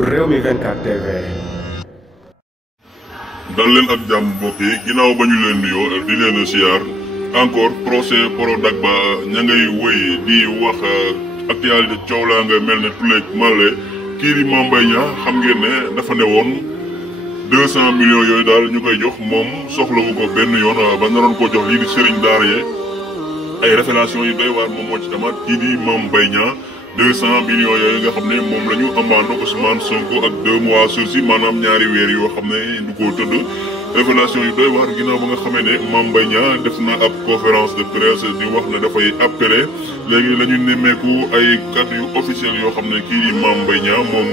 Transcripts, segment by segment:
Rewmi 24 TV. dal leen ak jàmm mbokk yi ginnaaw ba ñu leen nuyoo di leen siyaar encore procès Prodac ba ña ngay wëy di wax actualité coow laa nga mel ne tuleeg male kii di Mame Mbaye Niang xam ngeen ne dafa ne woon 200 millions yooyu daal ñu koy jox moom soxlawu ko benn yoon ba naroon koo jox lii di sëriñ daara yee ay révélation yu doy waar moom moo ci damaat kii di Mame Mbaye Niang 200 millions yooyu nga xam ne moom la ñu amandoo Ousmane Sonko ak 2 mois sursis maanaam ñaari weer yoo xam ne du ko tëdd révélation yu doy waar ginnaaw ba nga xamee ne Mame Mbaye Niang def na ab conférence de presse di wax ne dafay appelé léegi la ñu nemmeeku ay kàddu yu officiel yoo xam ne kii di Mame Mbaye Niang moom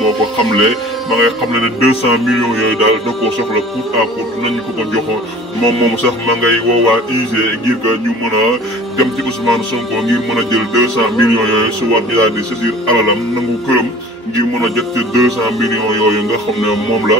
moo ko xamle ma ngay xamle ne 200 millions yooyu daal da koo soxla coûte à coûte nañu ko joxo moom sax ma ngay woowaa IG ngir que ñu mën a dem ci Ousmane Sonko ngir mën a jël 200 millions yooyu su waat ñu daal di saisir alalam nangu këram ngir mën a jot ci 200 millions yooyu nga xam ne moom la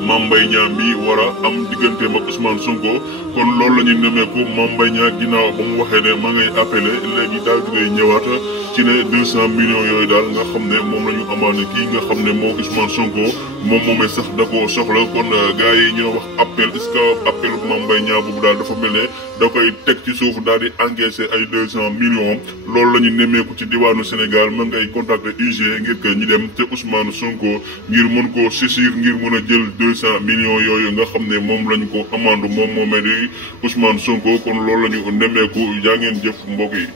Mame Mbaye Niang bi war a am digganteem ak Ousmane Sonko kon loolu la ñuy nemmeeku Mame Mbaye Niang ginnaaw ba mu waxee ne ma ngay appelé léegi daal di ngay ñëwaat ci ne 200 millions yooyu daal nga xam ne moom la ñu amaane kii nga xam ne moo Ousmane Sonko moom moomee sax da koo soxla kon gars yi ñu wax appel est-ce que appel Mame Mbaye Niang boobu daal dafa mel ne da koy teg ci suuf daal di encaissé ay 200 millions loolu la ñu nemmeeku ci diwaanu Sénégal ma ngay contacter UG ngir que ñu dem te Ousmane Sonko ngir mën koo saisir ngir mën a jël 200 millions yooyu nga xam ne moom lañ ko amande moom moomee di Ousmane Sonko kon loolu la ñu nemmeeku jaa ngeen jëf mbokk yi.